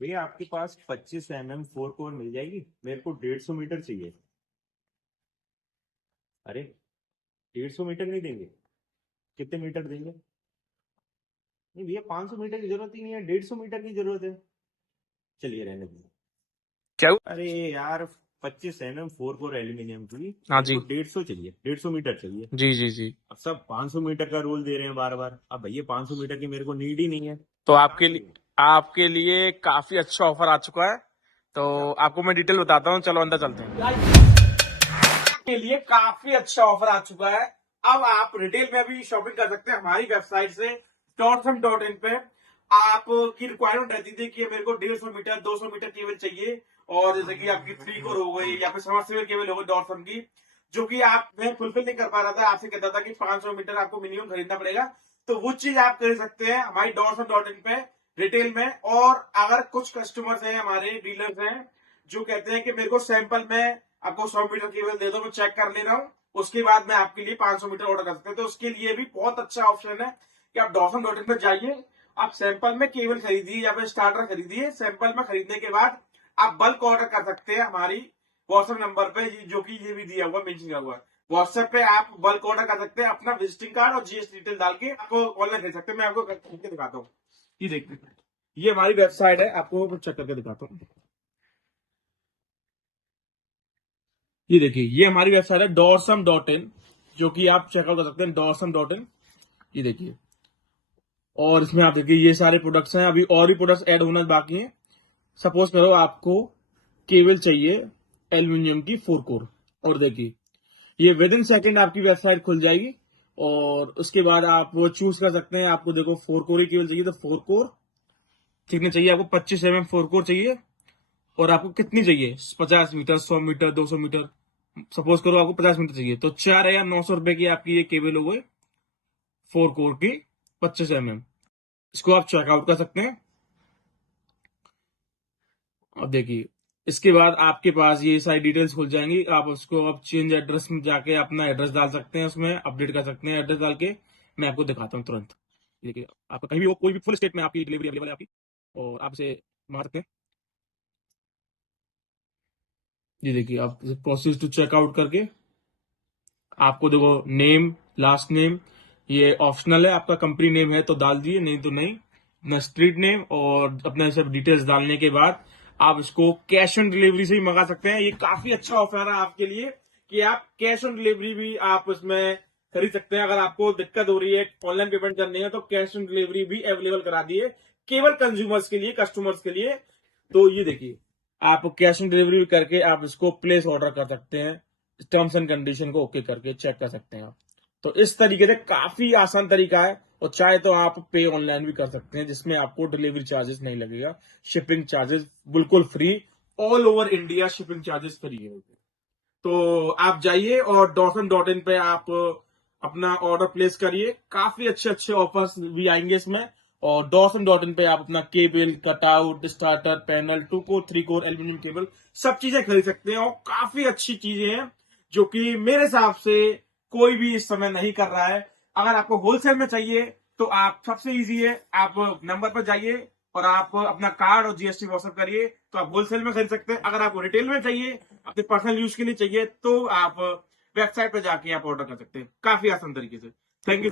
भैया आपके पास 25 mm 4 core मिल जाएगी। मेरे को 150 मीटर चाहिए। अरे 150 मीटर नहीं देंगे? कितने मीटर देंगे? नहीं भैया, 500 मीटर की जरूरत ही नहीं है, 150 मीटर की जरूरत है। चलिए रहने दीजिए। क्या हुआ? अरे यार, 25 mm 4 कोर एल्यूमिनियम की हाँ मेरे जी। को 150 चाहिए, 150 मीटर चाहिए। जी जी जी। अब सब 500 मीटर का रोल दे रहे हैं बार बार। अब भैया 500 मीटर की मेरे को नीड ही नहीं है, तो तो कहाँ आपके लिए करूँ? काफी अच्छा ऑफर आ चुका है। तो अच्छा। आपको मैं डिटेल बताता हूँ, चलो अंदर चलते हैं। के लिए काफी अच्छा ऑफर आ चुका है। अब आप रिटेल में भी शॉपिंग कर सकते हैं हमारी वेबसाइट से .com.in पे। आपकी रिक्वायरमेंट रहती थी कि मेरे को 150 मीटर 200 मीटर केबल चाहिए, और जैसे कि आपकी 3 कोर हो गई या फिर समरसेबल केबल हो गई .com की, जो कि आप मैं फुलफिल नहीं कर पा रहा था। आपसे कहता था कि 500 मीटर आपको मिनिमम खरीदना पड़ेगा। तो वो चीज आप कर सकते हैं हमारी .com.in पे रिटेल में। और अगर कुछ कस्टमर्स हैं, हमारे डीलर्स हैं, जो कहते हैं कि मेरे को सैंपल में आपको 100 मीटर केबल दे दो, मैं चेक कर ले रहा हूँ, उसके बाद मैं आपके लिए 500 मीटर ऑर्डर कर सकते हैं। तो उसके लिए भी बहुत अच्छा ऑप्शन है कि आप .com.in पर जाइए, आप सैंपल में केबल खरीदिए या फिर स्टार्टर खरीदिए। सैंपल में खरीदने के बाद आप बल्क ऑर्डर कर सकते हैं हमारी व्हाट्सएप नंबर पे, जो कि ये भी दिया हुआ मेंशन किया हुआ है। व्हाट्सएप पे आप बल्क ऑर्डर कर सकते हैं, अपना विजिटिंग कार्ड और जीएसटी डिटेल डाल के आप ऑनलाइन खरीद सकते हैं। मैं आपको करके दिखाता हूँ। ये देखिए, ये हमारी वेबसाइट है, आपको चेक करके दिखाता हूँ। ये देखिए, ये हमारी वेबसाइट है डॉर्सम.in, जो कि आप चेकआउट कर सकते हैं डॉर्सम.in। ये देखिए, और इसमें आप देखिए ये सारे प्रोडक्ट्स हैं। अभी और भी प्रोडक्ट्स ऐड होना बाकी हैं। सपोज करो आपको केबल चाहिए एल्यूमिनियम की 4 कोर, और देखिए ये विद इन सेकेंड आपकी वेबसाइट खुल जाएगी। और उसके बाद आप वो चूज कर सकते हैं। आपको देखो 4 कोर ही केबल चाहिए तो 4 कोर कितने चाहिए आपको? 25 mm 4 कोर चाहिए। और आपको कितनी चाहिए? 50 मीटर, 100 मीटर, 200 मीटर। सपोज करो आपको 50 मीटर चाहिए, तो 4,900 रुपए की आपकी ये केबल हो गई 4 कोर की 25 mm। इसको आप चेकआउट कर सकते हैं। अब देखिए, इसके बाद आपके पास ये सारी डिटेल्स खुल जाएंगी। आप उसको अब चेंज एड्रेस में जाके अपना एड्रेस डाल सकते हैं, उसमें अपडेट कर सकते हैं एड्रेस डाल के। मैं आपको दिखाता हूँ तुरंत। देखिए, आपका कहीं भी कोई भी फुल स्टेट में आपकी डिलीवरी अवेलेबल है आपकी, और आप इसे मंगा सकते हैं। ये देखिए, आप प्रोसेस टू चेकआउट करके आपको देखो नेम, लास्ट नेम, ये ऑप्शनल है। आपका कंपनी नेम है तो डाल दिए, नहीं तो नहीं। अपना स्ट्रीट नेम और अपना सब डिटेल्स डालने के बाद आप इसको कैश ऑन डिलीवरी से ही मंगा सकते हैं। ये काफी अच्छा ऑफर है आपके लिए कि आप कैश ऑन डिलीवरी भी आप इसमें खरीद सकते हैं। अगर आपको दिक्कत हो रही है ऑनलाइन पेमेंट करनी है, तो कैश ऑन डिलीवरी भी अवेलेबल करा दिए केवल कंज्यूमर्स के लिए, कस्टमर्स के लिए। तो ये देखिए, आप कैश ऑन डिलीवरी करके आप इसको प्लेस ऑर्डर कर सकते हैं। टर्म्स एंड कंडीशन को ओके करके चेक कर सकते हैं आप। तो इस तरीके से काफी आसान तरीका है। और चाहे तो आप पे ऑनलाइन भी कर सकते हैं, जिसमें आपको डिलीवरी चार्जेस नहीं लगेगा। शिपिंग चार्जेस बिल्कुल free, all over India shipping charges free है। तो आप जाइए और .in पे आप अपना ऑर्डर प्लेस करिए। काफी अच्छे अच्छे ऑफर्स भी आएंगे इसमें। और .in पे आप अपना cable, cutout, starter, panel, 2 core 3 core aluminium cable, सब चीजें खरीद सकते हैं। और काफी अच्छी चीजें हैं, जो कि मेरे हिसाब से कोई भी इस समय नहीं कर रहा है। अगर आपको होलसेल में चाहिए तो आप सबसे इजी है, आप नंबर पर जाइए और आप अपना कार्ड और जीएसटी व्हाट्सएप करिए, तो आप होलसेल में खरीद सकते हैं। अगर आपको रिटेल में चाहिए, अपने पर्सनल यूज के लिए चाहिए, तो आप वेबसाइट पर जाके आप ऑर्डर कर सकते हैं काफी आसान तरीके से। Thank you.